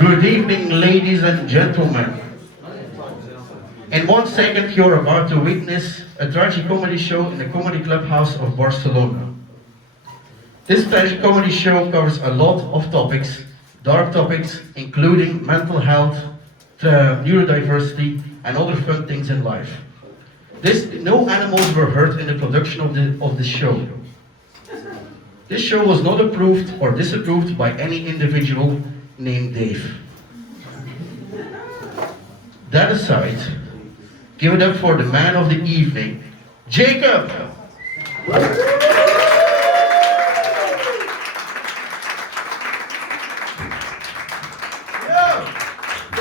Good evening, ladies and gentlemen. In 1 second, you're about to witness a tragic comedy show in the comedy clubhouse of Barcelona. This tragic comedy show covers a lot of topics, dark topics, including mental health, neurodiversity, and other fun things in life. No animals were hurt in the production of the show. This show was not approved or disapproved by any individual named Dave. That aside, give it up for the man of the evening, Jacob! When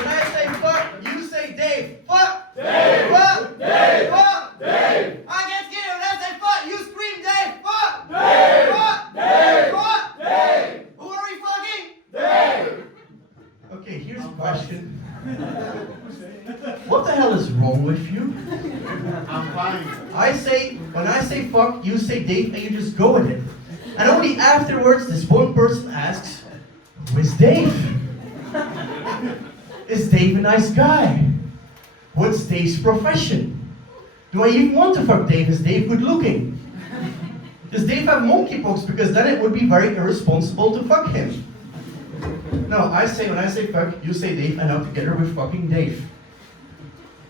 I say fuck, you say Dave. Fuck! Dave! Fuck! Dave! Fuck! Dave! I get scared when I say fuck, you scream Dave. Fuck! Dave! Fuck! Dave! Fuck! Dave! Who are we fucking? Dave! Okay, here's a question. What the hell is wrong with you? I'm fine. When I say fuck, you say Dave and you just go with it. And only afterwards this one person asks, who is Dave? Is Dave a nice guy? What's Dave's profession? Do I even want to fuck Dave? Is Dave good looking? Does Dave have monkeypox? Because then it would be very irresponsible to fuck him. No, when I say fuck, you say Dave, and now together we're fucking Dave.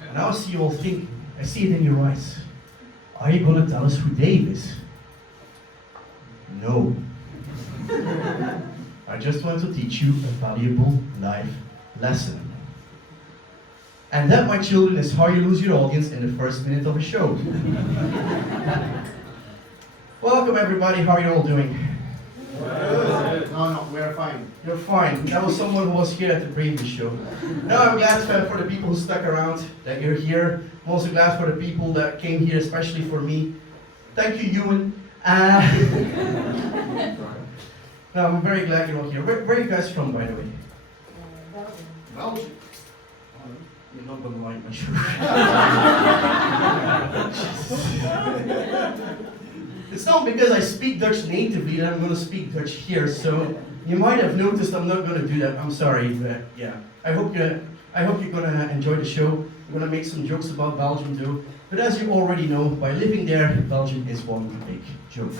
And now I see you all thinking, I see it in your eyes. Are you gonna tell us who Dave is? No. I just want to teach you a valuable life lesson. And that, my children, is how you lose your audience in the first minute of a show. Welcome everybody, how are you all doing? No, we're fine. You're fine. That was someone who was here at the previous show. No, I'm glad for the people who stuck around that you're here. I'm also glad for the people that came here, especially for me. Thank you, Ewan. No, I'm very glad you're all here. Where are you guys from, by the way? Belgium. You're not gonna like my shoe. It's not because I speak Dutch natively that I'm gonna speak Dutch here, so you might have noticed I'm not gonna do that. I'm sorry, but yeah. I hope you're gonna enjoy the show. I'm gonna make some jokes about Belgium too. But as you already know, by living there, Belgium is one big joke.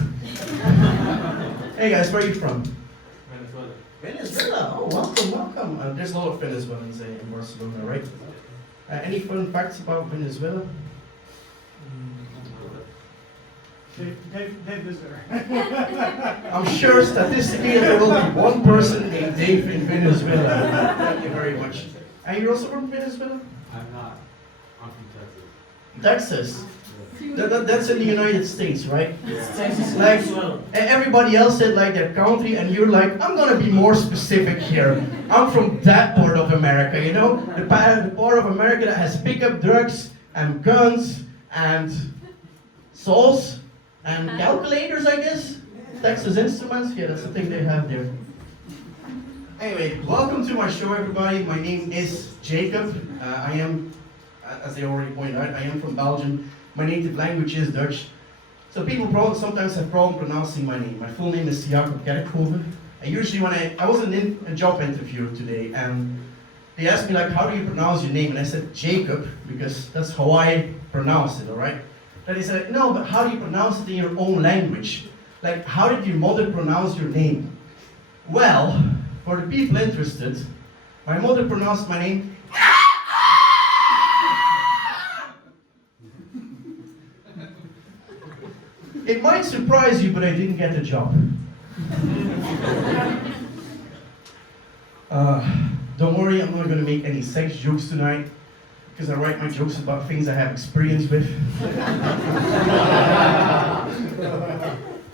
Hey guys, where are you from? Venezuela. Venezuela. Oh, welcome. There's a lot of Venezuelans in Barcelona, right? Any fun facts about Venezuela? Dave is there. I'm sure statistically there will be one person named Dave in Venezuela. Thank you very much. And you're also from Venezuela? I'm not. I'm from Texas. That's in the United States, right? Texas. Like, everybody else said like their country, and you're like, I'm gonna be more specific here. I'm from that part of America, you know? The part of America that has pickup drugs, and guns, and saws, and calculators, I guess? Texas Instruments, yeah, that's the thing they have there. Anyway, welcome to my show, everybody. My name is Jacob. I am, as they already pointed out, I am from Belgium. My native language is Dutch. So people sometimes have problem pronouncing my name. My full name is Jacob Kerkhoven. And usually when I was in a job interview today, and they asked me like, how do you pronounce your name? And I said Jacob, because that's how I pronounce it, all right? Then they said, no, but how do you pronounce it in your own language? Like, how did your mother pronounce your name? Well, for the people interested, my mother pronounced my name. It might surprise you, but I didn't get the job. Don't worry, I'm not going to make any sex jokes tonight, because I write my jokes about things I have experience with.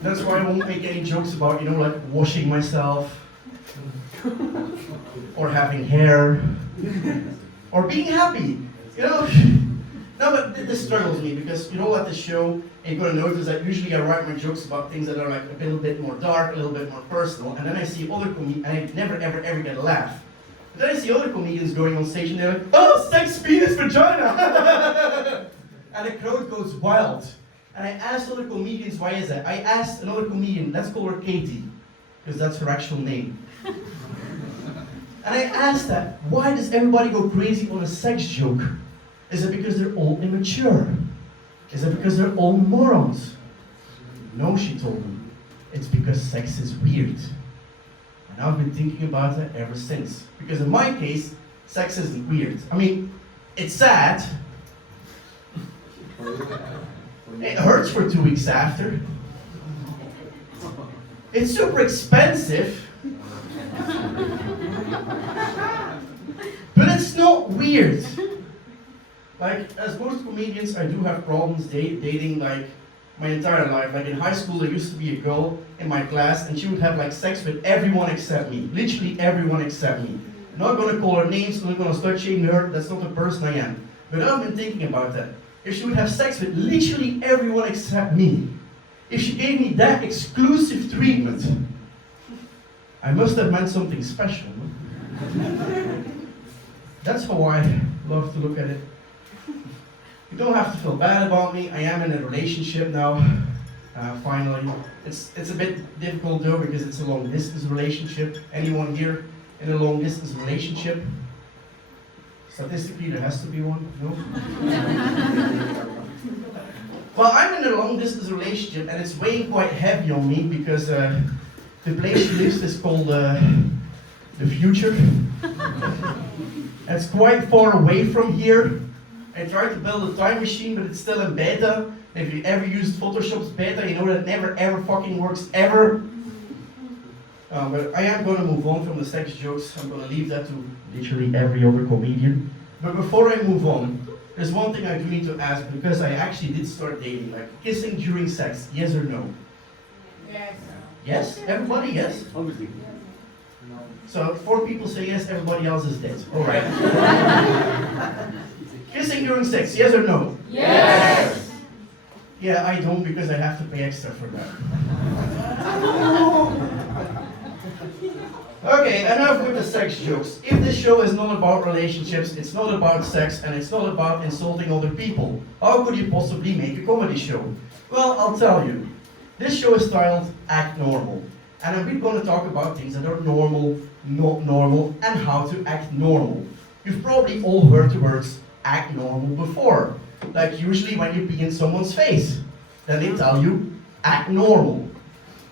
That's why I won't make any jokes about, you know, like washing myself, or having hair, or being happy, you know? No, but this struggles me, because you know at the show, you're going to notice that usually I write my jokes about things that are like a little bit more dark, a little bit more personal, and then I see other comedians, and I never ever get a laugh. But then I see other comedians going on stage and they're like, oh, sex, penis, vagina! And the crowd goes wild. And I asked other comedians, why is that? I asked another comedian, let's call her Katie, because that's her actual name. And I asked that, why does everybody go crazy on a sex joke? Is it because they're all immature? Is it because they're all morons? No, she told me. It's because sex is weird. And I've been thinking about it ever since. Because in my case, sex isn't weird. I mean, it's sad. It hurts for 2 weeks after. It's super expensive. But it's not weird. Like, as most comedians, I do have problems dating, like, my entire life. Like, in high school, there used to be a girl in my class, and she would have, like, sex with everyone except me. Literally everyone except me. I'm not gonna call her names, I'm not gonna start shaming her, that's not the person I am. But I've been thinking about that. If she would have sex with literally everyone except me, if she gave me that exclusive treatment, I must have meant something special. That's how I love to look at it. You don't have to feel bad about me. I am in a relationship now, finally. It's a bit difficult though because it's a long distance relationship. Anyone here in a long distance relationship? Statistically, there has to be one. No? Well, I'm in a long distance relationship and it's weighing quite heavy on me because the place she lives is called the future. It's quite far away from here. I tried to build a time machine, but it's still in beta. If you ever used Photoshop's beta, you know that it never ever fucking works ever. But I am going to move on from the sex jokes. I'm going to leave that to literally every other comedian. But before I move on, there's one thing I do need to ask because I actually did start dating. Like kissing during sex, yes or no? Yes. Yes? Everybody, yes? Obviously. So 4 people say yes, everybody else is dead. Alright. Kissing during sex, yes or no? Yes. Yeah, I don't because I have to pay extra for that. Okay, enough with the sex jokes. If this show is not about relationships, it's not about sex, and it's not about insulting other people, how could you possibly make a comedy show? Well, I'll tell you. This show is titled Act Normal. And we're going to talk about things that are normal, not normal, and how to act normal. You've probably all heard the words act normal before. Like usually when you pee in someone's face. Then they tell you, act normal.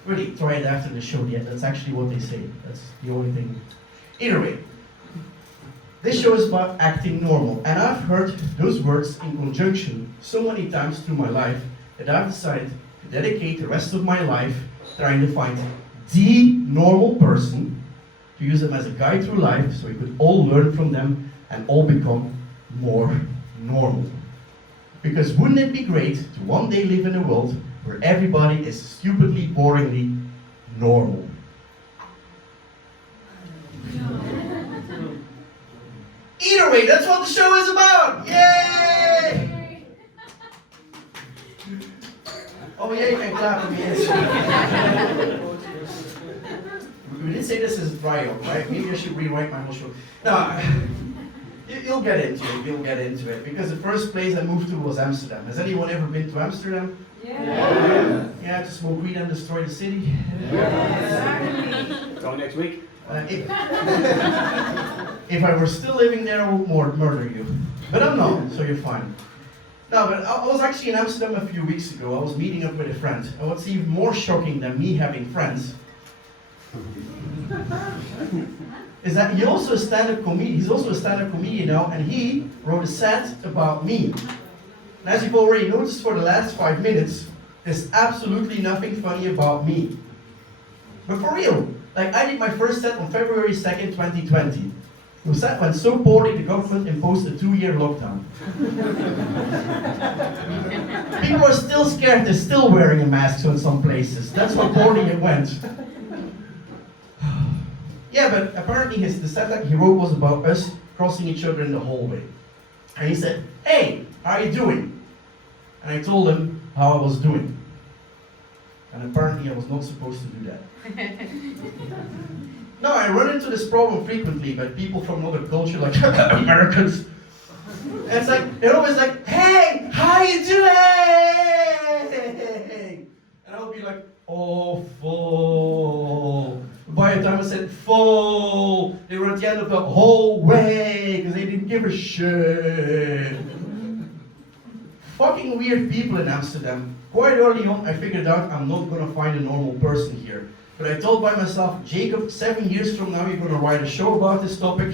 Really, try it after the show, yeah, that's actually what they say. That's the only thing. Either way, this show is about acting normal. And I've heard those words in conjunction so many times through my life that I've decided to dedicate the rest of my life trying to find the normal person, to use them as a guide through life so we could all learn from them and all become more normal. Because wouldn't it be great to one day live in a world where everybody is stupidly, boringly normal? Either way, that's what the show is about! Yay! Oh yeah, you can clap for me. We did say this is Tryout, right? Maybe I should rewrite my whole show. No, you'll get into it, you'll get into it. Because the first place I moved to was Amsterdam. Has anyone ever been to Amsterdam? Yeah. Yeah, to smoke weed and destroy the city? Exactly. Go next week. If I were still living there, I would murder you. But I'm not, so you're fine. No, but I was actually in Amsterdam a few weeks ago. I was meeting up with a friend. And what's even more shocking than me having friends is that he's also a stand-up comedian now, and he wrote a set about me. And as you've already noticed for the last 5 minutes, there's absolutely nothing funny about me. But for real, like I did my first set on February 2nd, 2020. The set went so poorly the government imposed a 2-year lockdown. People are still scared, they're still wearing a mask in some places. That's how poorly it went. Yeah, but apparently the set that he wrote was about us crossing each other in the hallway. And he said, "Hey, how are you doing?" And I told him how I was doing. And apparently I was not supposed to do that. No, I run into this problem frequently, but people from another culture, like Americans, and it's like, they're always like, "Hey, how you doing?" And I'll be like, "Awful." by the time I said full, they were at the end of the whole way because they didn't give a shit. Fucking weird people in Amsterdam. Quite early on, I figured out I'm not gonna find a normal person here. But I told by myself, Jacob, 7 years from now, you're gonna write a show about this topic.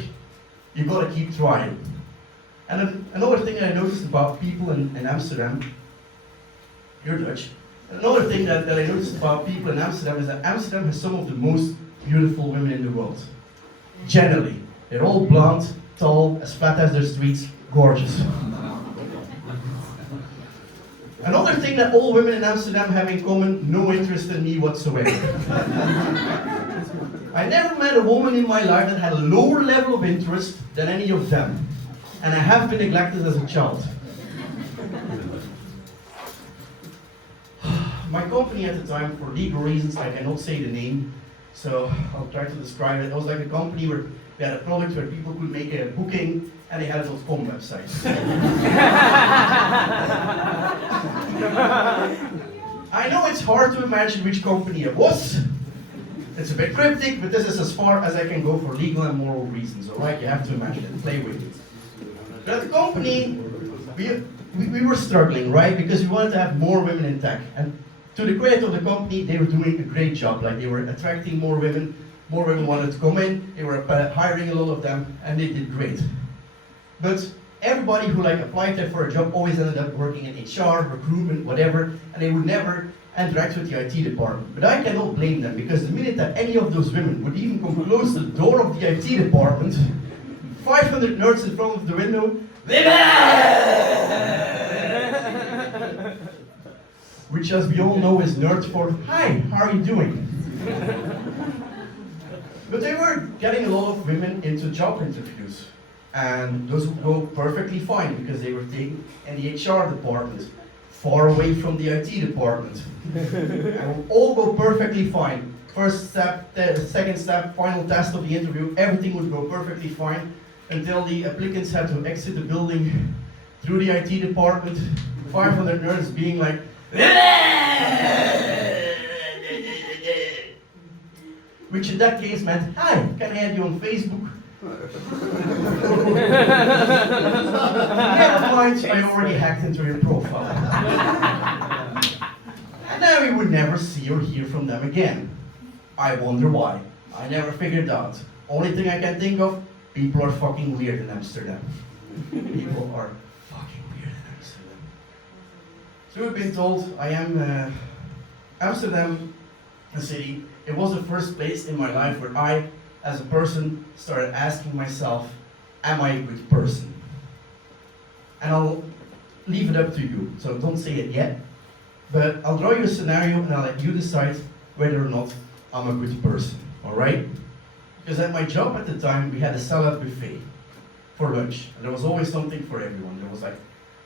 You gotta keep trying. And then another thing that I noticed about people in Amsterdam, you're Dutch. Another thing that I noticed about people in Amsterdam is that Amsterdam has some of the most beautiful women in the world. Generally. They're all blonde, tall, as flat as their streets, gorgeous. Another thing that all women in Amsterdam have in common, no interest in me whatsoever. I never met a woman in my life that had a lower level of interest than any of them. And I have been neglected as a child. My company at the time, for legal reasons, I cannot say the name, so I'll try to describe it. It was like a company where we had a product where people could make a booking and they had a .com website. I know it's hard to imagine which company it was. It's a bit cryptic, but this is as far as I can go for legal and moral reasons, alright? You have to imagine it, play with it. But at the company, we were struggling, right? Because we wanted to have more women in tech. And to the credit of the company, they were doing a great job. Like, they were attracting more women wanted to come in, they were hiring a lot of them, and they did great. But everybody who applied there for a job always ended up working in HR, recruitment, whatever, and they would never interact with the IT department. But I cannot blame them, because the minute that any of those women would even come close to the door of the IT department, 500 nerds in front of the window, which, as we all know, is nerd for, hi, how are you doing? But they were getting a lot of women into job interviews. And those would go perfectly fine because they were taken in the HR department, far away from the IT department. And would all go perfectly fine. First step, second step, final test of the interview, everything would go perfectly fine until the applicants had to exit the building through the IT department, 500 nerds being like, which in that case meant, hi, can I add you on Facebook? Never mind, I already hacked into your profile. And now we would never see or hear from them again. I wonder why. I never figured out. Only thing I can think of, people are fucking weird in Amsterdam. People are fucking weird in Amsterdam. So we've been told I am Amsterdam, a city. It was the first place in my life where I, as a person, started asking myself, am I a good person? And I'll leave it up to you, so don't say it yet, but I'll draw you a scenario and I'll let you decide whether or not I'm a good person, alright? Because at my job at the time, we had a salad buffet for lunch, and there was always something for everyone. There was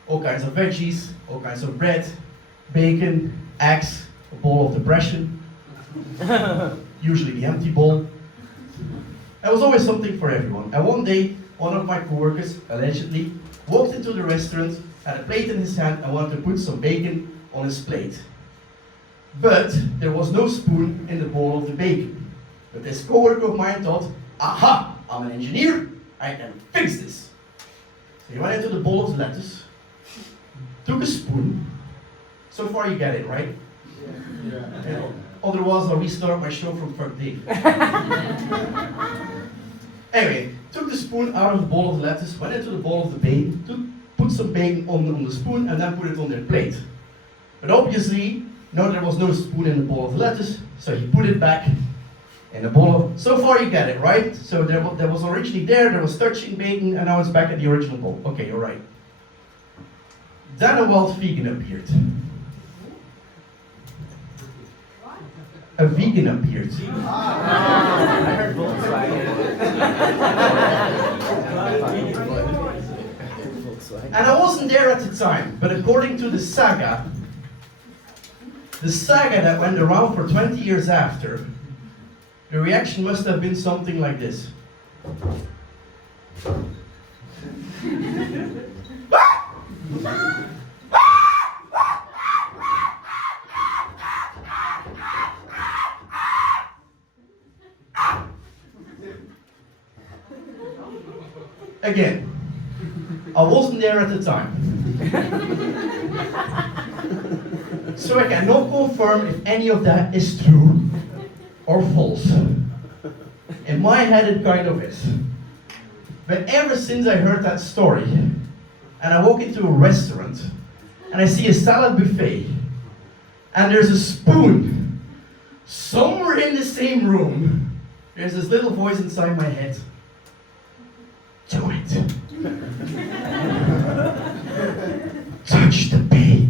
all kinds of veggies, all kinds of bread, bacon, eggs, a bowl of depression, usually the empty bowl. There was always something for everyone. And one day, one of my coworkers, allegedly, walked into the restaurant, had a plate in his hand, and wanted to put some bacon on his plate. But there was no spoon in the bowl of the bacon. But this coworker of mine thought, aha, I'm an engineer, I can fix this. So he went into the bowl of lettuce, took a spoon. So far you get it, right? Yeah. Otherwise I'll restart my show from fuck Dave. Anyway, took the spoon out of the bowl of the lettuce, went into the bowl of the bacon, put some bacon on the spoon, and then put it on their plate. But obviously, no, there was no spoon in the bowl of the lettuce, so he put it back in the bowl. So far you get it, right? So there was originally there was touching bacon, and now it's back at the original bowl. Okay, you're right. Then a wild vegan appeared. A vegan appeared. I heard And I wasn't there at the time, but according to the saga that went around for 20 years after, the reaction must have been something like this. Again, I wasn't there at the time. So I cannot confirm if any of that is true or false. In my head it kind of is. But ever since I heard that story, and I walk into a restaurant, and I see a salad buffet, and there's a spoon, somewhere in the same room, there's this little voice inside my head. Do it. Touch the bait.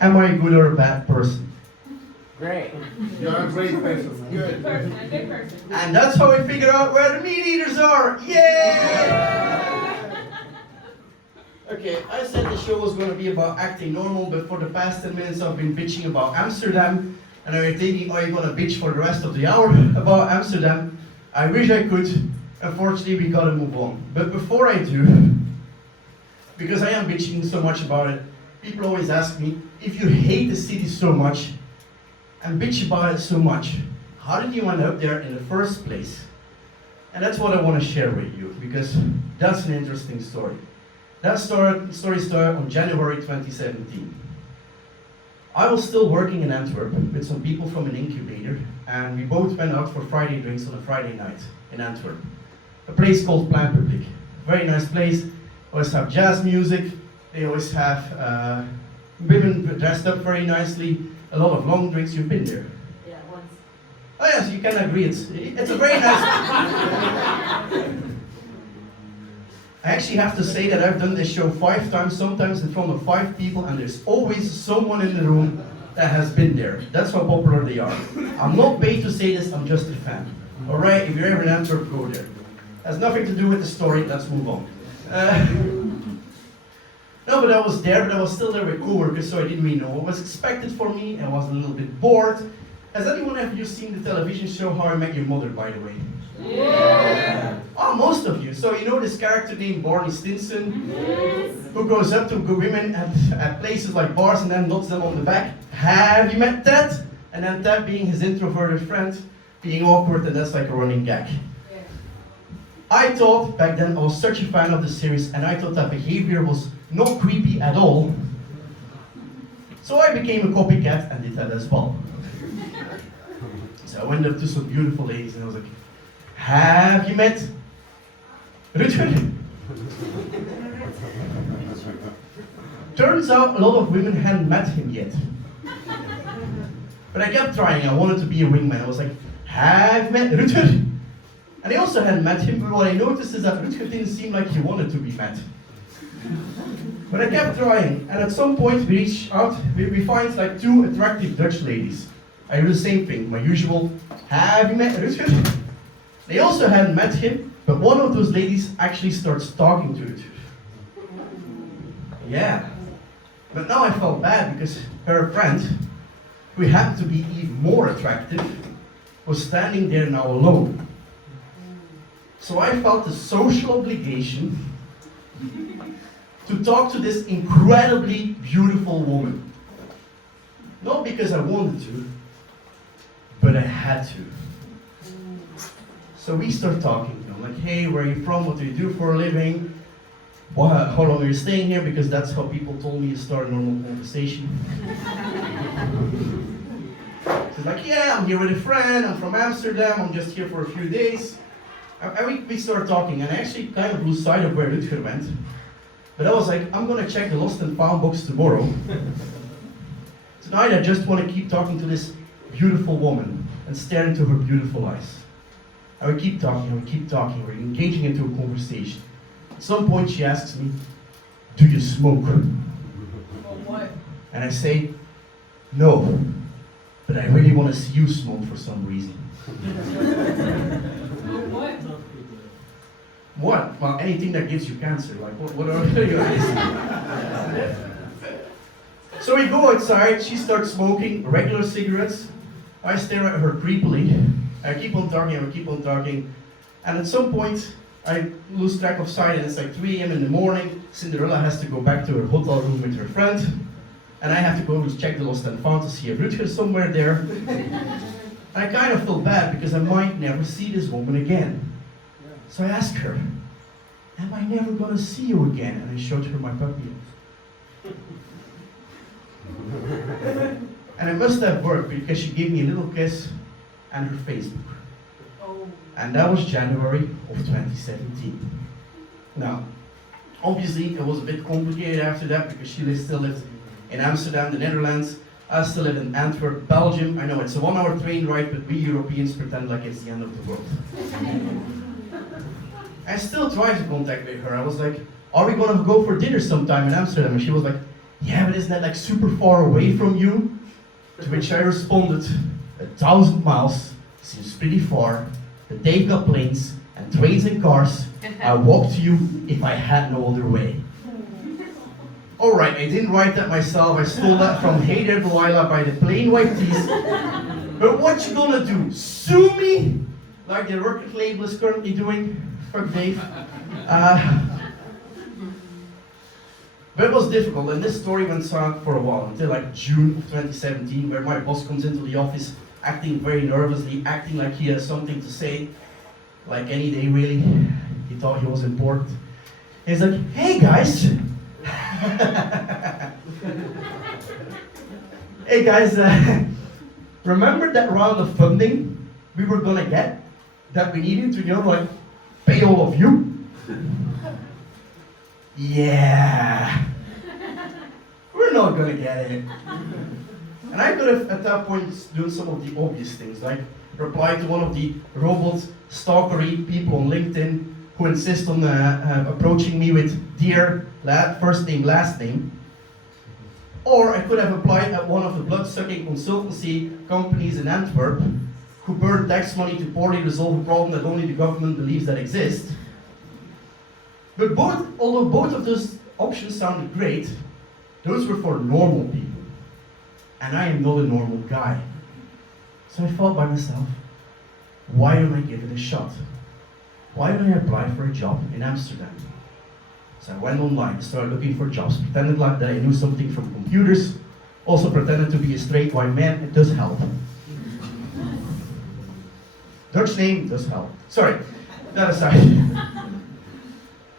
Am I a good or a bad person? Great. You're a great person. Good. Person, good person. And that's how I figured out where the meat eaters are. Yay! Okay, I said the show was going to be about acting normal, but for the past 10 minutes I've been bitching about Amsterdam, and I'm thinking, are you going to bitch for the rest of the hour about Amsterdam? I wish I could. Unfortunately, we got to move on. But before I do, because I am bitching so much about it, people always ask me, if you hate the city so much and bitch about it so much, how did you end up there in the first place? And that's what I want to share with you, because that's an interesting story. That story started on January 2017. I was still working in Antwerp with some people from an incubator, and we both went out for Friday drinks on a Friday night in Antwerp. A place called Plan Public. Very nice place. Always have jazz music. They always have women dressed up very nicely. A lot of long drinks. You've been there. Yeah, once. Oh yes, you can agree. It's a very nice. I actually have to say that I've done this show 5 times, sometimes in front of 5 people, and there's always someone in the room that has been there. That's how popular they are. I'm not paid to say this, I'm just a fan. Alright, if you're ever in Antwerp, go there. Has nothing to do with the story, let's move on. No, but I was there, but I was still there with co-workers, so I didn't really know what was expected for me. I was a little bit bored. Has anyone ever seen the television show How I Met Your Mother, by the way? Yeah. Oh, most of you. So you know this character named Barney Stinson, Yes. who goes up to good women at places like bars and then knocks them on the back. Have you met Ted? And then Ted, being his introverted friend, being awkward, and that's like a running gag. Yeah. I thought back then I was such a fan of the series, and I thought that behavior was not creepy at all. So I became a copycat and did that as well. So I went up to some beautiful ladies and I was like, have you met Rutger? Turns out a lot of women hadn't met him yet. But I kept trying. I wanted to be a wingman. I was like, have you met Rutger? And I also hadn't met him, but what I noticed is that Rutger didn't seem like he wanted to be met. But I kept trying, and at some point we reach out, we find like 2 attractive Dutch ladies. I do the same thing, my usual, have you met Rutger? They also hadn't met him, but one of those ladies actually starts talking to Rutger. Yeah. But now I felt bad because her friend, who happened to be even more attractive, was standing there now alone. So I felt the social obligation to talk to this incredibly beautiful woman. Not because I wanted to, but I had to. So we start talking. I'm like, hey, where are you from? What do you do for a living? How long are you staying here? Because that's how people told me to start a normal conversation. She's like, yeah, I'm here with a friend. I'm from Amsterdam. I'm just here for a few days. And we start talking, and I actually kind of lose sight of where Rutger went. But I was like, I'm gonna check the lost and found box tomorrow. Tonight I just want to keep talking to this beautiful woman and stare into her beautiful eyes. I would keep talking, we're engaging into a conversation. At some point she asks me, do you smoke? Oh, what? And I say, no, but I really want to see you smoke for some reason. What? What? Well, anything that gives you cancer, like what are you guys? So we go outside, she starts smoking regular cigarettes. I stare at her creepily. I keep on talking, and at some point I lose track of sight, and it's like 3 a.m. in the morning. Cinderella has to go back to her hotel room with her friend, and I have to go to check the lost and found to see if Rutger is somewhere there. I kind of feel bad because I might never see this woman again. So I asked her, am I never gonna see you again? And I showed her my puppy. And it must have worked because she gave me a little kiss and her Facebook. Oh. And that was January of 2017. Now, obviously it was a bit complicated after that because she still lived in Amsterdam, the Netherlands. I still live in Antwerp, Belgium. I know it's a 1 hour train ride, but we Europeans pretend like it's the end of the world. I still tried to contact with her. I was like, are we gonna go for dinner sometime in Amsterdam? And she was like, yeah, but isn't that like super far away from you? To which I responded, 1,000 miles seems pretty far, but they've got planes and trains and cars. I walk to you if I had no other way. Alright, I didn't write that myself, I stole that from Hey There Delilah by the Plain White Tees. But what you gonna do? Sue me? Like the record label is currently doing? Fuck Dave. But it was difficult, and this story went on for a while, until like June of 2017, where my boss comes into the office acting very nervously, acting like he has something to say, like any day really. He thought he was important. He's like, hey guys! Hey guys, remember that round of funding we were gonna get? That we needed to, like, pay all of you? Yeah. We're not gonna get it. And I could have, at that point, done some of the obvious things, like reply to one of the robot stalkery people on LinkedIn who insist on approaching me with dear, first name, last name. Or I could have applied at one of the blood-sucking consultancy companies in Antwerp who burn tax money to poorly resolve a problem that only the government believes that exists. But although both of those options sounded great, those were for normal people. And I am not a normal guy. So I thought by myself, why don't I give it a shot? Why don't I apply for a job in Amsterdam? So I went online, started looking for jobs, pretended like that I knew something from computers, also pretended to be a straight white man. It does help. Dutch name does help. Sorry, that aside.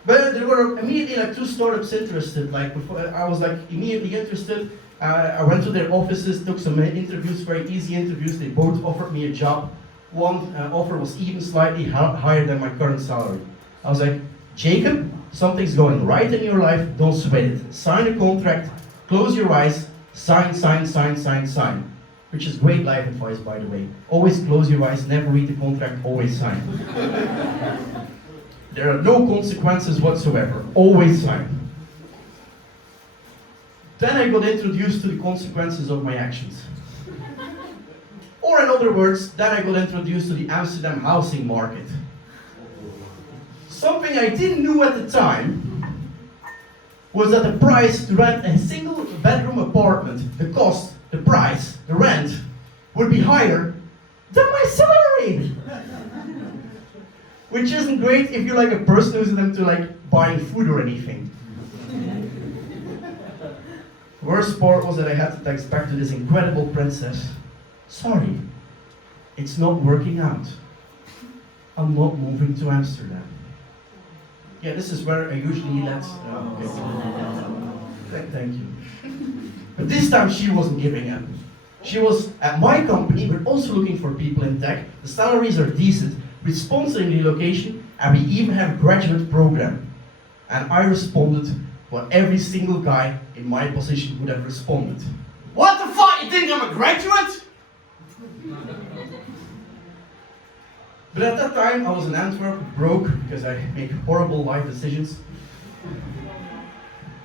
But there were immediately like 2 startups interested. Like before, I was like immediately interested. I went to their offices, took some interviews, very easy interviews. They both offered me a job. One offer was even slightly higher than my current salary. I was like, Jacob, something's going right in your life, don't sweat it. Sign a contract, close your eyes, sign, sign, sign, sign, sign. Which is great life advice, by the way. Always close your eyes, never read the contract, always sign. There are no consequences whatsoever, always sign. Then I got introduced to the consequences of my actions. Or in other words, then I got introduced to the Amsterdam housing market. Something I didn't know at the time was that the price to rent a single bedroom apartment, the cost, the price, the rent, would be higher than my salary! Which isn't great if you're like a person who's into like buying food or anything. Worst part was that I had to text back to this incredible princess. Sorry, it's not working out. I'm not moving to Amsterdam. Yeah, this is where I usually let. Thank you. But this time she wasn't giving up. She was at my company, we're also looking for people in tech. The salaries are decent, we're sponsoring relocation, and we even have a graduate program. And I responded what every single guy in my position would have responded. What the fuck? You think I'm a graduate? But at that time, I was in Antwerp, broke, because I make horrible life decisions.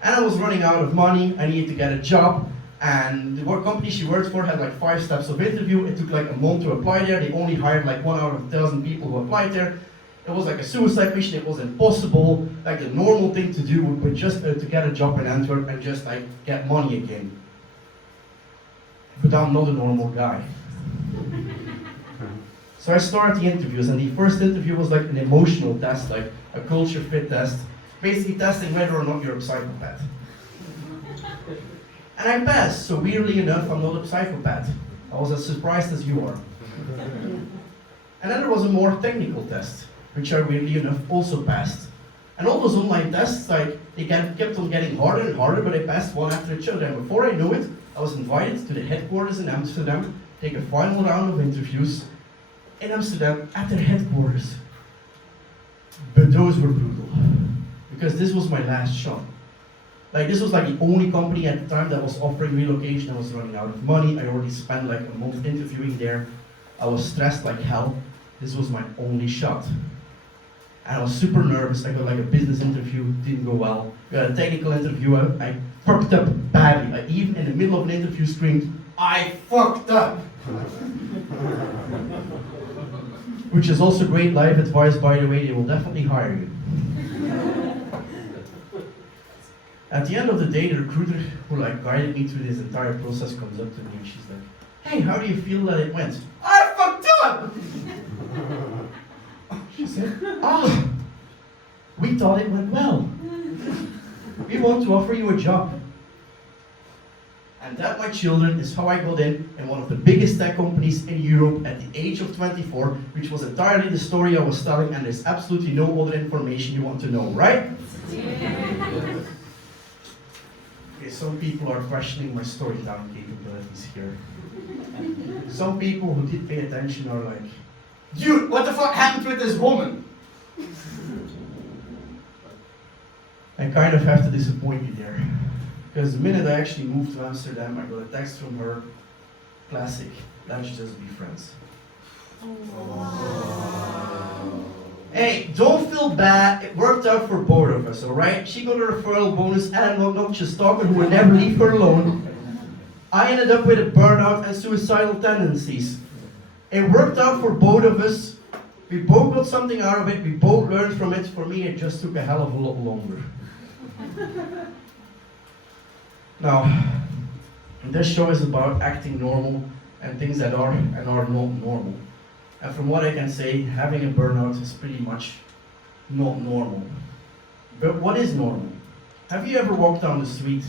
And I was running out of money, I needed to get a job, and the work company she worked for had like 5 steps of interview. It took like a month to apply there. They only hired like 1 out of 1,000 people who applied there. It was like a suicide mission, it was impossible. Like the normal thing to do would be just to get a job in Antwerp and just like get money again. But I'm not a normal guy. So I started the interviews, and the first interview was like an emotional test, like a culture fit test, basically testing whether or not you're a psychopath. And I passed, so weirdly enough, I'm not a psychopath. I was as surprised as you are. And then there was a more technical test, which I weirdly enough also passed. And all those online tests, like, they kept on getting harder and harder, but I passed one after each other. And before I knew it, I was invited to the headquarters in Amsterdam, take a final round of interviews in Amsterdam at their headquarters. But those were brutal, because this was my last shot. Like, this was like the only company at the time that was offering relocation. I was running out of money. I already spent like a month interviewing there. I was stressed like hell. This was my only shot. And I was super nervous. I got like a business interview, didn't go well. Got a technical interview, I fucked up badly. I even in the middle of an interview screamed, "I fucked up!" Which is also great life advice, by the way, they will definitely hire you. At the end of the day, the recruiter who like guided me through this entire process comes up to me and she's like, "Hey, how do you feel that it went?" "I fucked up!" She said, "Ah, we thought it went well. We want to offer you a job." And that, my children, is how I got in one of the biggest tech companies in Europe at the age of 24, which was entirely the story I was telling, and there's absolutely no other information you want to know, right? Yeah. Okay, some people are questioning my storytelling capabilities here. Some people who did pay attention are like, Dude, what the fuck happened with this woman? I kind of have to disappoint you there. Because the minute I actually moved to Amsterdam, I got a text from her, classic, "Let's just be friends." Hey, don't feel bad, it worked out for both of us, alright? She got a referral bonus and an obnoxious stalker who would never leave her alone. I ended up with a burnout and suicidal tendencies. It worked out for both of us. We both got something out of it, we both learned from it. For me, it just took a hell of a lot longer. Now, this show is about acting normal and things that are and are not normal. And from what I can say, having a burnout is pretty much not normal. But what is normal? Have you ever walked down the street?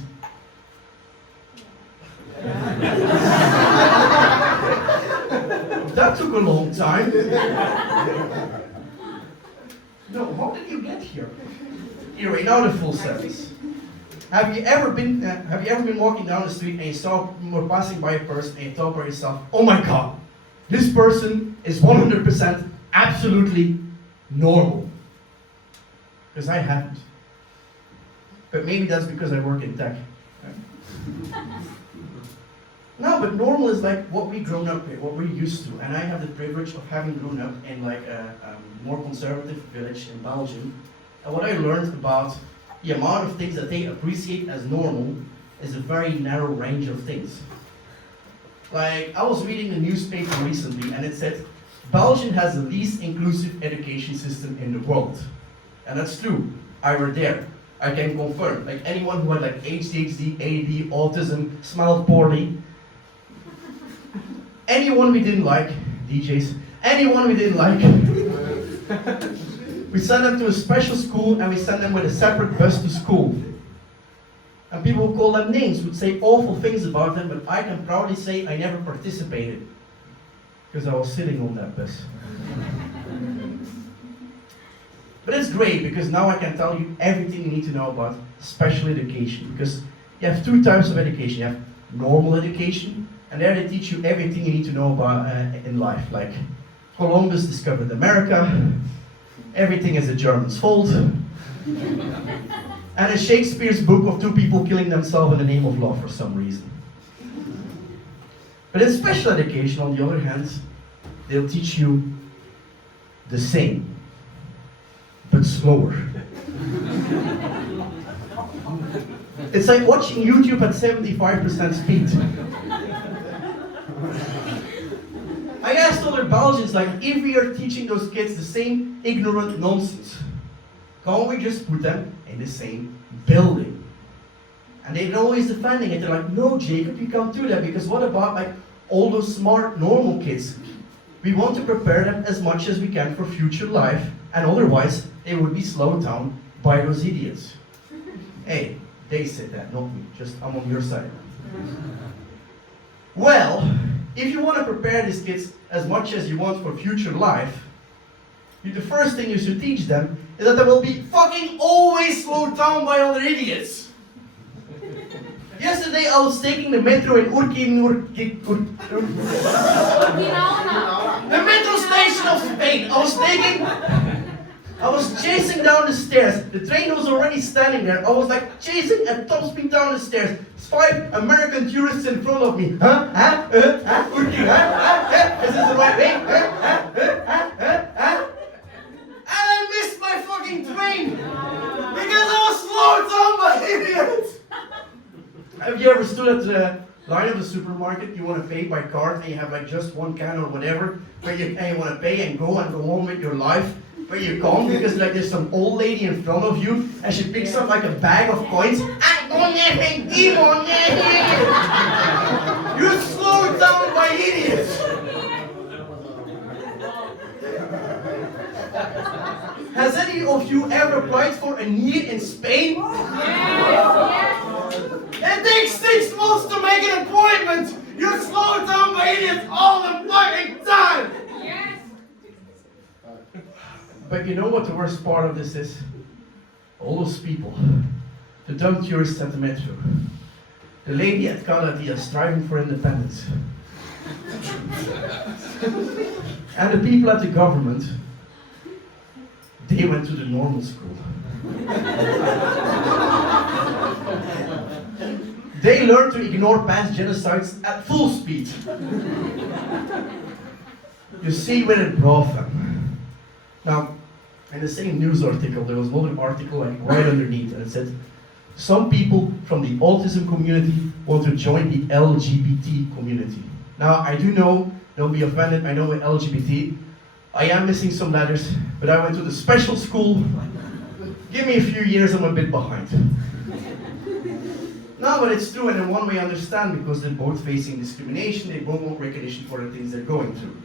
That took a long time. No, how did you get here? Anyway, now the full sentence. Have you ever been walking down the street and you saw or passing by a person and you thought by yourself, "Oh my god, this person is 100% absolutely normal"? Because I haven't. But maybe that's because I work in tech. No, but normal is like what we grown up with, what we're used to. And I have the privilege of having grown up in like a more conservative village in Belgium. And what I learned about the amount of things that they appreciate as normal is a very narrow range of things. Like, I was reading the newspaper recently and it said, Belgium has the least inclusive education system in the world. And that's true. I were there. I can confirm. Like, anyone who had like ADHD, AD, autism, smelled poorly, anyone we didn't like, DJs, anyone we didn't like, we sent them to a special school and we sent them with a separate bus to school. And people would call them names, would say awful things about them, but I can proudly say I never participated. Because I was sitting on that bus. But it's great because now I can tell you everything you need to know about special education. Because you have two types of education. You have normal education, and there they teach you everything you need to know about in life. Like Columbus discovered America, everything is the Germans' fault, and a Shakespeare's book of two people killing themselves in the name of love for some reason. But in special education, on the other hand, they'll teach you the same, but slower. It's like watching YouTube at 75% speed. I asked other Belgians, like, if we are teaching those kids the same ignorant nonsense, can't we just put them in the same building? And they're always defending it. They're like, no, Jacob, you can't do that, because what about like all those smart, normal kids? We want to prepare them as much as we can for future life, and otherwise they would be slowed down by those idiots. Hey, they said that, not me. Just, I'm on your side. Well, if you want to prepare these kids as much as you want for future life, the first thing you should teach them is that they will be fucking always slowed down by other idiots. Yesterday I was taking the metro in the metro station of Spain. I was chasing down the stairs. The train was already standing there. I was like chasing at top speed down the stairs. 5 American tourists in front of me. Is this the right way? And I missed my fucking train because I was slowed down by idiots. Have you ever stood at the line of the supermarket? You want to pay by card and you have like just one can or whatever, and you want to pay and go on with your life. But you can't because like there's some old lady in front of you and she picks up like a bag of coins. You're slowed down by idiots. Has any of you ever applied for a NIE in Spain? It takes 6 months to make an appointment. You're slowed down by idiots all the fucking time. But you know what the worst part of this is? All those people, the dumb tourists at the metro, the lady at Caladia striving for independence, and the people at the government, they went to the normal school. They learned to ignore past genocides at full speed. You see where it brought them. Now, in the same news article, there was another article like right underneath, and it said, some people from the autism community want to join the LGBT community. Now, I do know, don't be offended, I know with LGBT, I am missing some letters, but I went to the special school. Give me a few years, I'm a bit behind. No, but it's true, and in one way I understand, because they're both facing discrimination, they both want recognition for the things they're going through.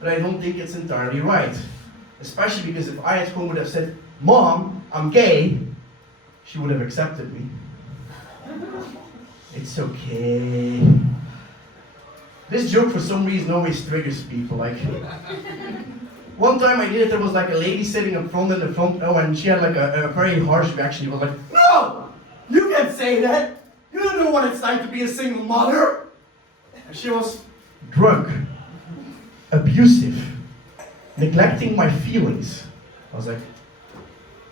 But I don't think it's entirely right. Especially because if I at home would have said, Mom, I'm gay, she would have accepted me. It's okay. This joke for some reason always triggers people. Like, one time I did it, there was like a lady sitting in the front row and she had like a very harsh reaction. She was like, No! You can't say that! You don't know what it's like to be a single mother! And she was drunk, abusive, neglecting my feelings. I was like,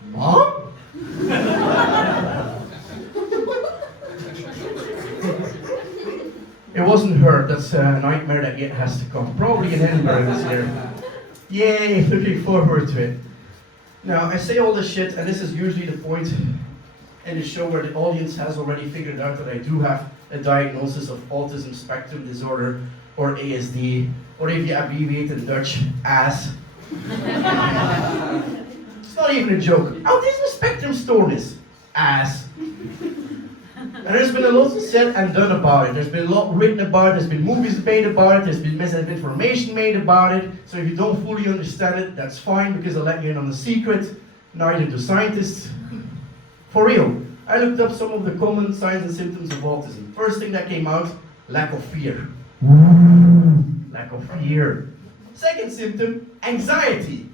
Mom? It wasn't her, that's a nightmare that yet has to come. Probably in Edinburgh this year. Yay, looking forward to it. Now, I say all this shit, and this is usually the point in the show where the audience has already figured out that I do have a diagnosis of autism spectrum disorder, or ASD, or if you abbreviate in Dutch, AS. It's not even a joke. Autism spectrum stoornis. AS. And there's been a lot said and done about it. There's been a lot written about it, there's been movies made about it, there's been misinformation made about it. So if you don't fully understand it, that's fine, because I'll let you in on the secret. Neither do scientists. For real, I looked up some of the common signs and symptoms of autism. First thing that came out, lack of fear. Lack of fear. Second symptom, anxiety.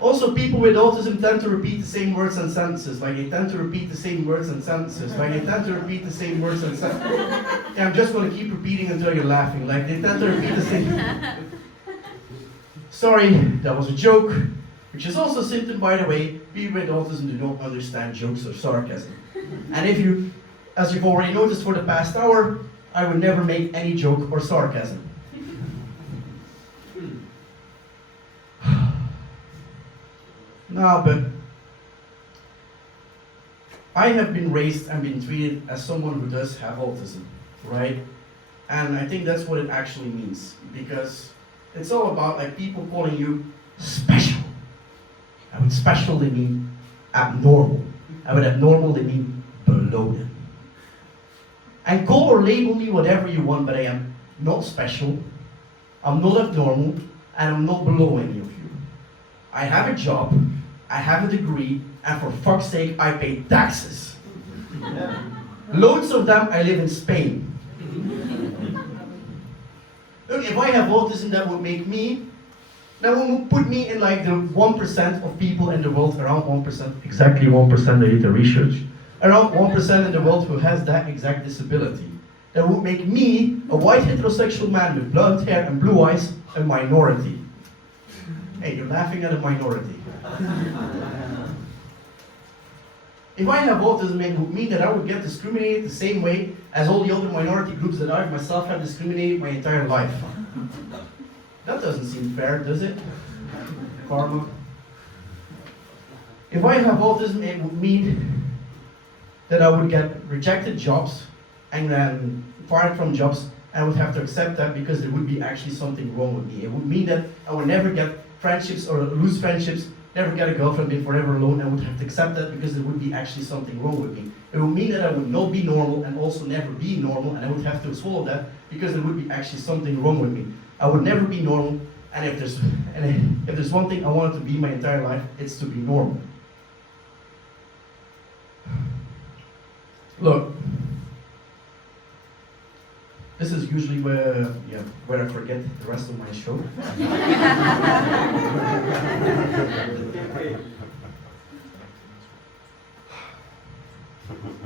Also, people with autism tend to repeat the same words and sentences. Like they tend to repeat the same words and sentences. Like they tend to repeat the same words and sentences. Yeah, I'm just going to keep repeating until you're laughing. Like they tend to repeat the same. Sorry, that was a joke. Which is also a symptom, by the way. People with autism do not understand jokes or sarcasm. And if you, as you've already noticed for the past hour, I would never make any joke or sarcasm. No, but I have been raised and been treated as someone who does have autism, right? And I think that's what it actually means, because it's all about like people calling you special. And with special they mean abnormal. And with abnormal they mean below them. And call or label me whatever you want, but I am not special, I'm not abnormal, and I'm not below any of you. I have a job, I have a degree, and for fuck's sake, I pay taxes. Loads of them, I live in Spain. if I have autism, that would put me in like the 1% of people in the world, around 1%, exactly 1%, I did the research, around 1% in the world who has that exact disability. That would make me, a white heterosexual man with blonde hair and blue eyes, a minority. Hey, you're laughing at a minority. If I have autism, it would mean that I would get discriminated the same way as all the other minority groups that I myself have discriminated my entire life. That doesn't seem fair, does it? Karma. If I have autism, it would mean that I would get rejected jobs and then fired from jobs. I would have to accept that because there would be actually something wrong with me. It would mean that I would never get friendships or lose friendships, never get a girlfriend, be forever alone. I would have to accept that because there would be actually something wrong with me. It would mean that I would not be normal and also never be normal, and I would have to swallow that because there would be actually something wrong with me. I would never be normal, and if there's one thing I wanted to be my entire life, it's to be normal. Look, this is usually where I forget the rest of my show.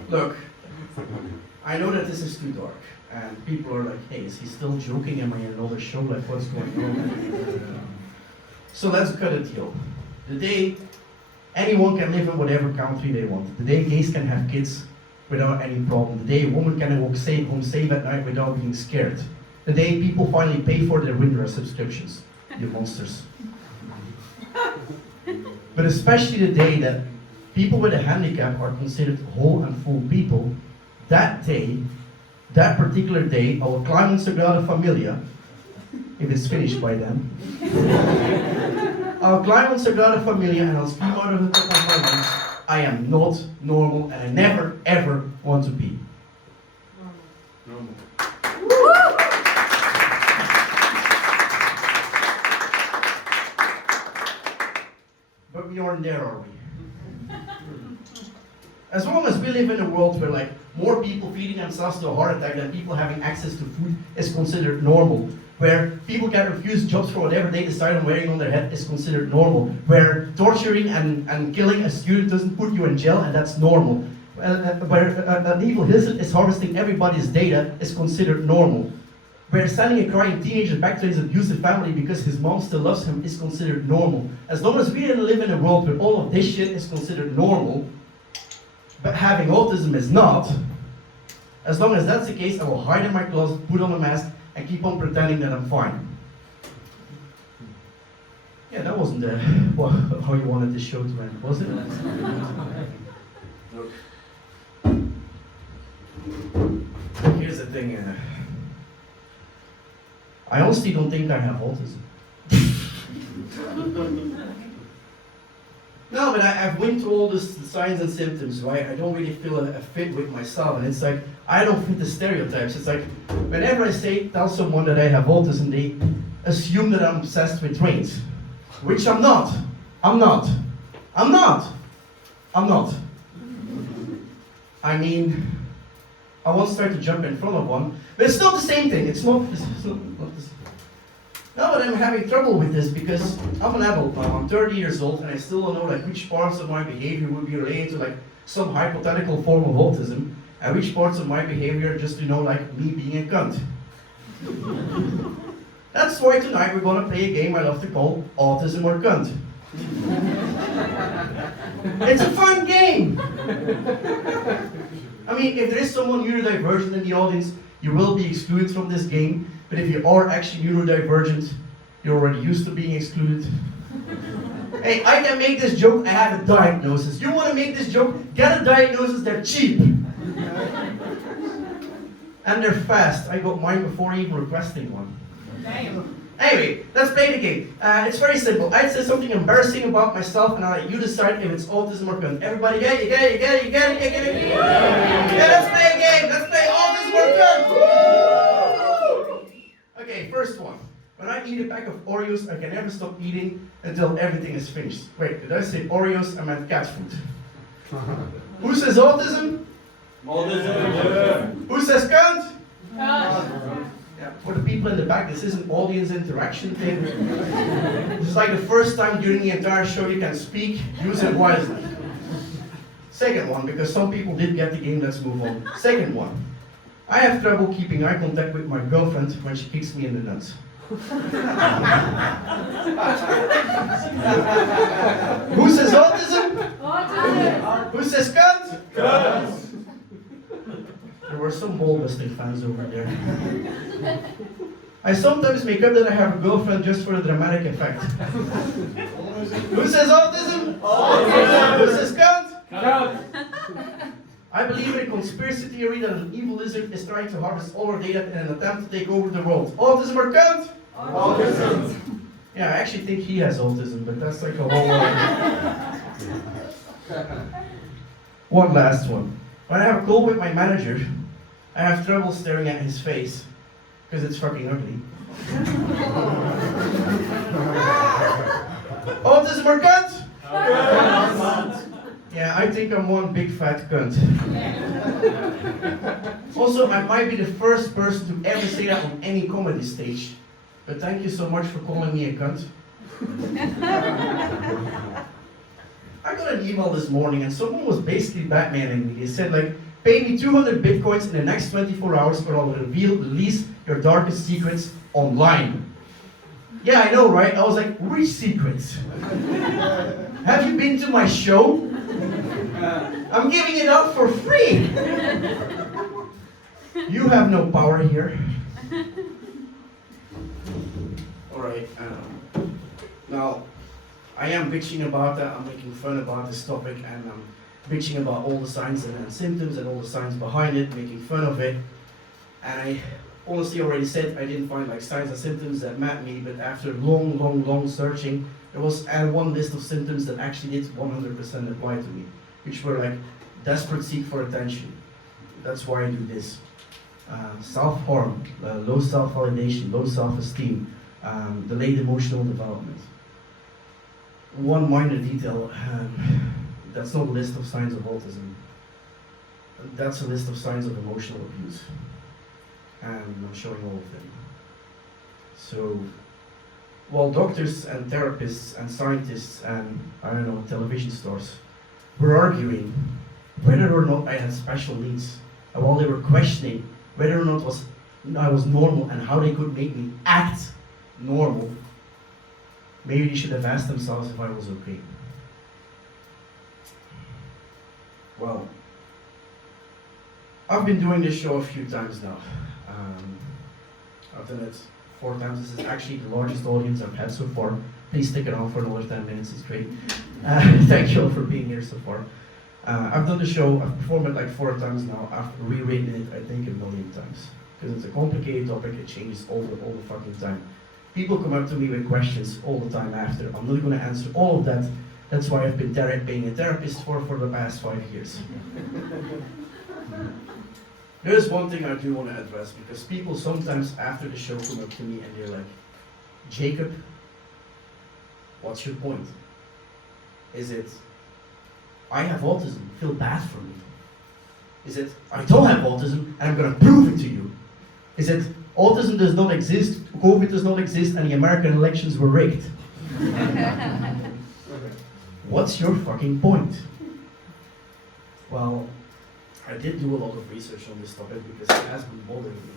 Look, I know that this is too dark, and people are like, hey, is he still joking? Am I in another show? Like, what's going on? So let's cut a deal. The day anyone can live in whatever country they want. The day gays can have kids without any problem. The day a woman can walk home safe at night without being scared. The day people finally pay for their winter subscriptions. You monsters. But especially the day that people with a handicap are considered whole and full people, that day, that particular day, I will climb on Sagrada Familia, if it's finished by then. I'll climb on Sagrada Familia and I'll scream out of the top of my lungs, I am not normal and I never ever want to be. Normal. But we aren't there, are we? As long as we live in a world where like more people feeding themselves to a heart attack than people having access to food is considered normal, where people get refused jobs for whatever they decide on wearing on their head is considered normal, where torturing and killing a student doesn't put you in jail and that's normal, where an evil lizard is harvesting everybody's data is considered normal, where sending a crying teenager back to his abusive family because his mom still loves him is considered normal. As long as we didn't live in a world where all of this shit is considered normal, but having autism is not, as long as that's the case, I will hide in my closet, put on a mask, and keep on pretending that I'm fine. Yeah, that wasn't how you wanted the show to end, was it? Look. Here's the thing. I honestly don't think I have autism. No, but I've went through all the signs and symptoms, right? I don't really feel a fit with myself, and it's like, I don't fit the stereotypes. It's like, whenever I tell someone that I have autism, they assume that I'm obsessed with trains, which I'm not. I'm not. I'm not. I'm not. I mean, I once tried to jump in front of one, but it's not the same thing. It's not the same. No, but I'm having trouble with this because I'm an adult now. I'm 30 years old and I still don't know like which parts of my behavior would be related to like some hypothetical form of autism and which parts of my behavior are just, like me being a cunt. That's why tonight we're gonna play a game I love to call Autism or Cunt. It's a fun game! I mean, if there is someone neurodivergent in the audience, you will be excluded from this game. But if you are actually neurodivergent, you're already used to being excluded. Hey, I can make this joke, I have a diagnosis. You want to make this joke? Get a diagnosis, they're cheap. And they're fast. I got mine before even requesting one. Damn. Anyway, let's play the game. It's very simple. I'd say something embarrassing about myself and I'll let you decide if it's autism or cunt. Everybody get it? You get it? You get it? You get it? You get it? Yeah, let's play a game. Let's play autism or cunt. Okay, first one. When I eat a pack of Oreos, I can never stop eating until everything is finished. Wait, did I say Oreos? I meant cat food. Who says autism? Autism. Who says cunt? Cut. Yeah, Yeah, for the people in the back, this is an audience interaction thing. This is like the first time during the entire show you can speak, use it wisely. Second one, because some people did get the game, let's move on. Second one, I have trouble keeping eye contact with my girlfriend when she kicks me in the nuts. Who says autism? Autism. Who says cunt? Cunt! There were some ball-busting fans over there. I sometimes make up that I have a girlfriend just for the dramatic effect. Who says autism? Autism! Who says cunt? Cunt! I believe in a conspiracy theory that an evil lizard is trying to harvest all our data in an attempt to take over the world. Autism or cunt? Autism! Yeah, I actually think he has autism, but that's like a whole One last one. When I have a call with my manager, I have trouble staring at his face, because it's fucking ugly. Autism or cunt? Yeah, I think I'm one big fat cunt. Also, I might be the first person to ever say that on any comedy stage. But thank you so much for calling me a cunt. I got an email this morning and someone was basically Batmaning me. They said like, pay me 200 bitcoins in the next 24 hours or I'll release your darkest secrets online. Yeah, I know, right? I was like, which secrets? Have you been to my show? I'm giving it out for free. You have no power here. Alright, now, I am bitching about that, I'm making fun about this topic, and I'm bitching about all the signs and symptoms and all the signs behind it, making fun of it. And I honestly already said I didn't find like signs and symptoms that met me, but after long searching, there was one list of symptoms that actually did 100% apply to me, which were like desperate seek for attention. That's why I do this. Self-harm, low self-validation, low self-esteem, delayed emotional development. One minor detail, that's not a list of signs of autism. That's a list of signs of emotional abuse. And I'm showing all of them. So, while doctors and therapists and scientists and, I don't know, television stars were arguing whether or not I had special needs, and while they were questioning whether or not I was normal and how they could make me act normal, maybe they should have asked themselves if I was okay. Well, I've been doing this show a few times now. I've done it 4 times. This is actually the largest audience I've had so far. Please stick around for another 10 minutes, it's great. Thank you all for being here so far. I've done the show, I've performed it like 4 times now. I've rewritten it, I think, 1,000,000 times. Because it's a complicated topic, it changes all the fucking time. People come up to me with questions all the time after. I'm not going to answer all of that. That's why I've been being a therapist for the past 5 years. There's one thing I do want to address, because people sometimes after the show come up to me and they're like, Jacob, what's your point? Is it, I have autism, feel bad for me? Is it, I don't have autism and I'm going to prove it to you? Is it, autism does not exist, COVID does not exist, and the American elections were rigged? What's your fucking point? Well, I did do a lot of research on this topic because it has been bothering me.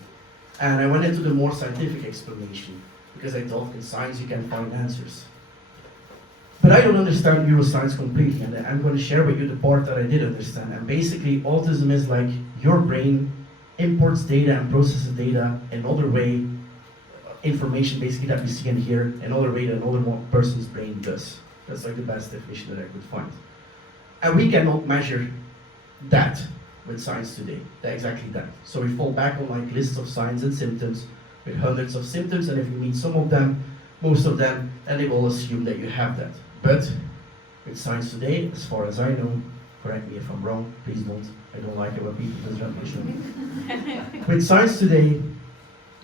And I went into the more scientific explanation, because I thought in science you can find answers. But I don't understand neuroscience completely, and I'm going to share with you the part that I did understand. And basically, autism is like your brain imports data and processes data another way, information basically that we see and hear, another way that another person's brain does. That's like the best definition that I could find. And we cannot measure that with science today, exactly that. So we fall back on like lists of signs and symptoms with hundreds of symptoms, and if you meet some of them, most of them, then they will assume that you have that. But with science today, as far as I know, correct me if I'm wrong, please don't. I don't like it when people disrupt. With science today,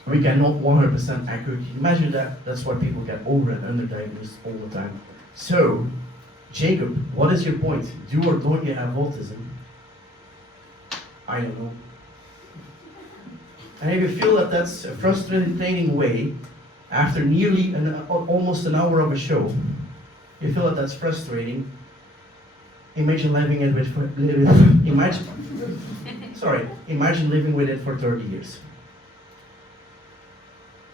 we cannot 100% accurately measure that. That's why people get over and underdiagnosed all the time. So, Jacob, what is your point? Do or don't you have autism? I don't know. And if you feel that that's a frustrating way, after nearly almost an hour of a show, you feel that that's frustrating, imagine living it with, imagine living with it for 30 years.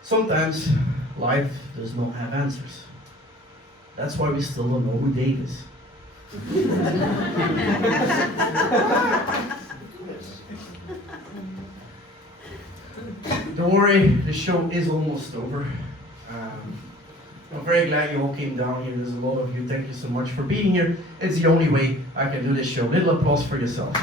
Sometimes life does not have answers. That's why we still don't know who Dave is. Don't worry, the show is almost over. I'm very glad you all came down here. There's a lot of you. Thank you so much for being here. It's the only way I can do this show. Little applause for yourself.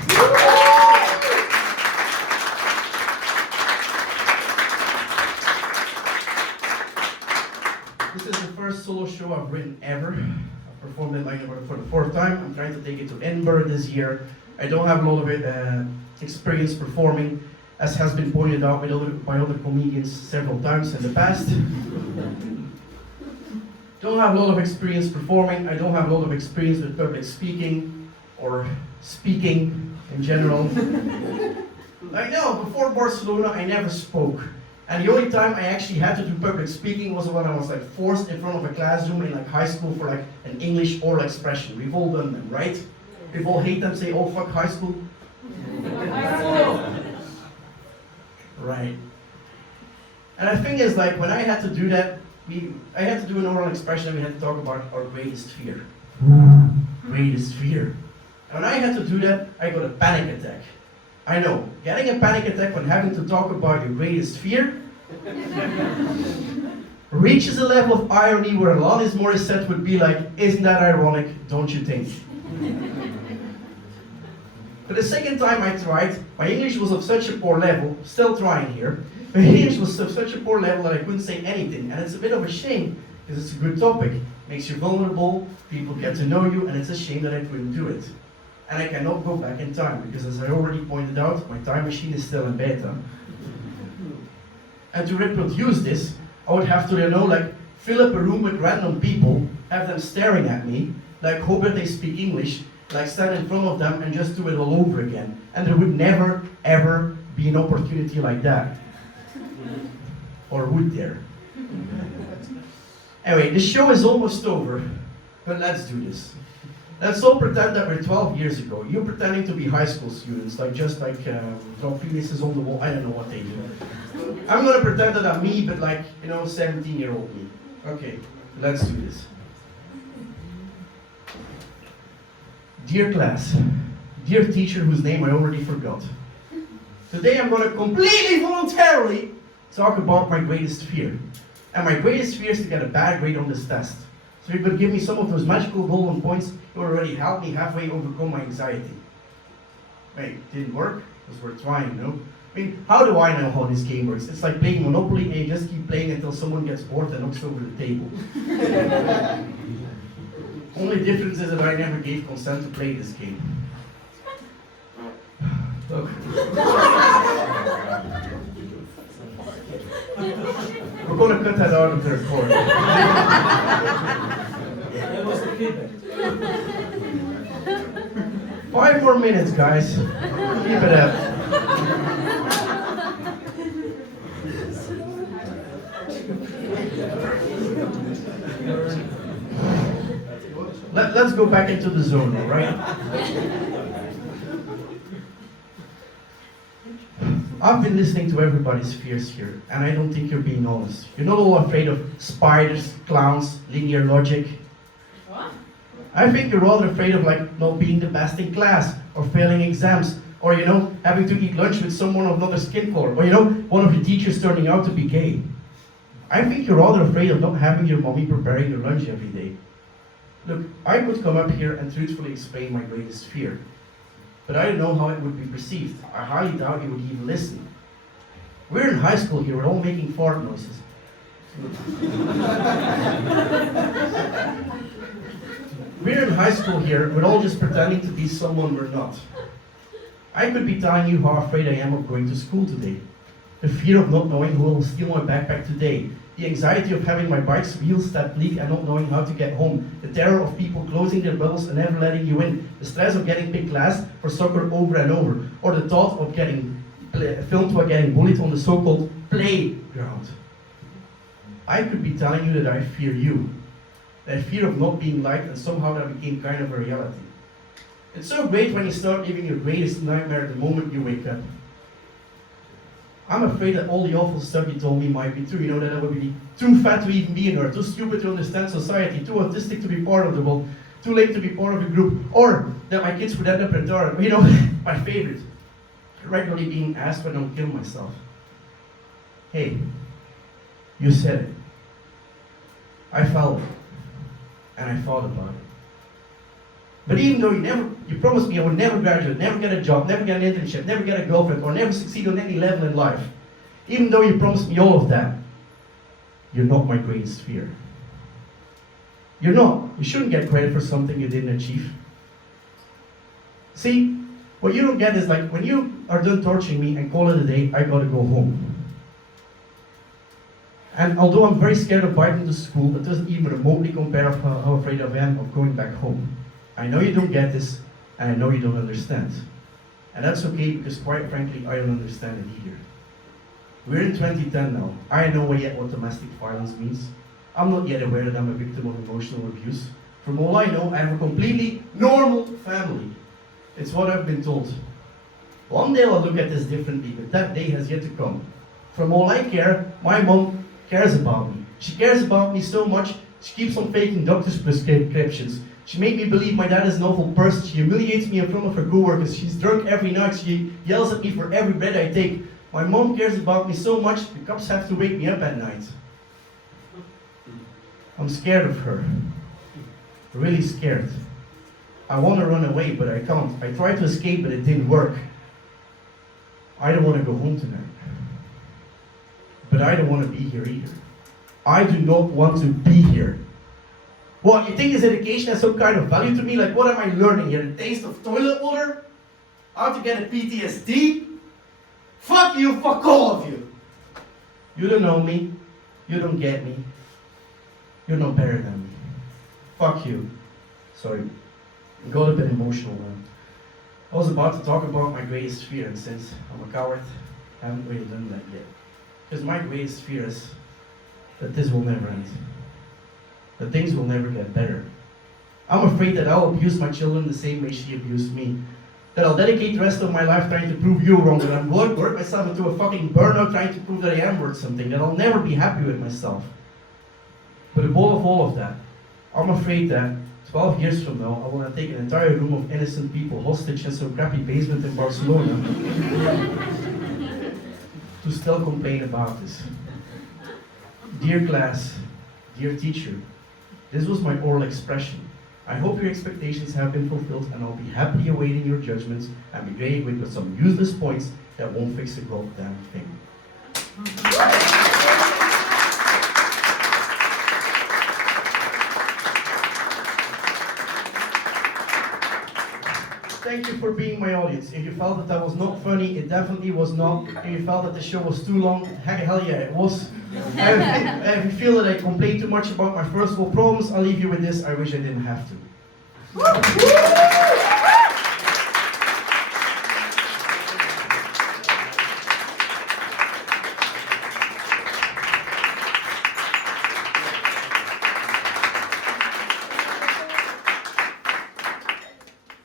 This is the first solo show I've written ever. I've performed in Magdeburg for the 4th time. I'm trying to take it to Edinburgh this year. I don't have a lot of experience performing, as has been pointed out by other comedians several times in the past. Don't have a lot of experience performing. I don't have a lot of experience with public speaking or speaking in general. I know, before Barcelona, I never spoke. And the only time I actually had to do public speaking was when I was like forced in front of a classroom in like high school for like an English oral expression. We've all done them, right? We've all hate them, say, oh fuck high school. Right. And the thing is, like, when I had to do that, I had to do an oral expression and we had to talk about our greatest fear. Greatest fear. And when I had to do that, I got a panic attack. I know, getting a panic attack when having to talk about your greatest fear reaches a level of irony where Alanis Morissette would be like, isn't that ironic, don't you think? But the second time I tried, my English was of such a poor level, still trying here, my English was of such a poor level that I couldn't say anything. And it's a bit of a shame, because it's a good topic. It makes you vulnerable, people get to know you, and it's a shame that I couldn't do it. And I cannot go back in time, because as I already pointed out, my time machine is still in beta. And to reproduce this, I would have to, like, fill up a room with random people, have them staring at me, like hope that they speak English, like stand in front of them and just do it all over again. And there would never, ever be an opportunity like that. Or would there? Anyway, the show is almost over, but let's do this. Let's all pretend that we're 12 years ago. You're pretending to be high school students, like draw penises on the wall. I don't know what they do. I'm gonna pretend that I'm me, but like, 17-year-old me. Okay, let's do this. Dear class, dear teacher whose name I already forgot. Today I'm gonna completely voluntarily talk about my greatest fear. And my greatest fear is to get a bad grade on this test. So you could give me some of those magical golden points, it would already help me halfway overcome my anxiety. Wait, didn't work? Because we're trying, no? I mean, how do I know how this game works? It's like playing Monopoly and you just keep playing until someone gets bored and knocks over the table. Only difference is that I never gave consent to play this game. Look. We're gonna cut that out of the recording. That was the feedback. 5 more minutes, guys. Keep it up. Let's go back into the zone, all right? I've been listening to everybody's fears here, and I don't think you're being honest. You're not all afraid of spiders, clowns, linear logic. What? I think you're rather afraid of not being the best in class, or failing exams, or having to eat lunch with someone of another skin color, or one of your teachers turning out to be gay. I think you're rather afraid of not having your mommy preparing your lunch every day. Look, I could come up here and truthfully explain my greatest fear. But I don't know how it would be perceived. I highly doubt you would even listen. We're in high school here, we're all making fart noises. We're in high school here, we're all just pretending to be someone we're not. I could be telling you how afraid I am of going to school today. The fear of not knowing who will steal my backpack today. The anxiety of having my bike's wheels that leak and not knowing how to get home. The terror of people closing their bubbles and never letting you in. The stress of getting picked last for soccer over and over. Or the thought of getting filmed while getting bullied on the so-called playground. I could be telling you that I fear you. That fear of not being liked, and somehow that became kind of a reality. It's so great when you start living your greatest nightmare the moment you wake up. I'm afraid that all the awful stuff you told me might be true. You know, that I would be too fat to even be in her, too stupid to understand society, too autistic to be part of the world, too late to be part of a group, or that my kids would end up retarded. You know, my favorite. Regularly being asked when I'll kill myself. Hey, you said it. I felt it. And I thought about it. But even though you promised me I would never graduate, never get a job, never get an internship, never get a girlfriend, or never succeed on any level in life, even though you promised me all of that, you're not my greatest fear. You're not. You shouldn't get credit for something you didn't achieve. See, what you don't get is like, when you are done torturing me and call it a day, I gotta go home. And although I'm very scared of biting to school, it doesn't even remotely compare to how afraid I am of going back home. I know you don't get this, and I know you don't understand. And that's okay, because quite frankly, I don't understand it either. We're in 2010 now. I know yet what domestic violence means. I'm not yet aware that I'm a victim of emotional abuse. From all I know, I have a completely normal family. It's what I've been told. One day I'll look at this differently, but that day has yet to come. From all I care, my mom cares about me. She cares about me so much, she keeps on faking doctor's prescriptions. She made me believe my dad is an awful person. She humiliates me in front of her co-workers. She's drunk every night. She yells at me for every breath I take. My mom cares about me so much, the cops have to wake me up at night. I'm scared of her. Really scared. I want to run away, but I can't. I tried to escape, but it didn't work. I don't want to go home tonight. But I don't want to be here either. I do not want to be here. What, you think this education has some kind of value to me? Like, what am I learning here? The taste of toilet water? How to get a PTSD? Fuck you, fuck all of you! You don't know me. You don't get me. You're not better than me. Fuck you. Sorry. I got a bit emotional now. I was about to talk about my greatest fear, and since I'm a coward, I haven't really done that yet. Because my greatest fear is that this will never end. That things will never get better. I'm afraid that I'll abuse my children the same way she abused me. That I'll dedicate the rest of my life trying to prove you wrong. That I'm going to work myself into a fucking burnout trying to prove that I am worth something. That I'll never be happy with myself. But above all of that, I'm afraid that 12 years from now, I will have taken an entire room of innocent people hostage in some crappy basement in Barcelona to still complain about this. Dear class, dear teacher, this was my oral expression. I hope your expectations have been fulfilled, and I'll be happily awaiting your judgments and be ready with some useless points that won't fix a goddamn thing. Thank you for being my audience. If you felt that was not funny, it definitely was not. If you felt that the show was too long, hell yeah, it was. If you feel that I complained too much about my first world problems, I'll leave you with this. I wish I didn't have to.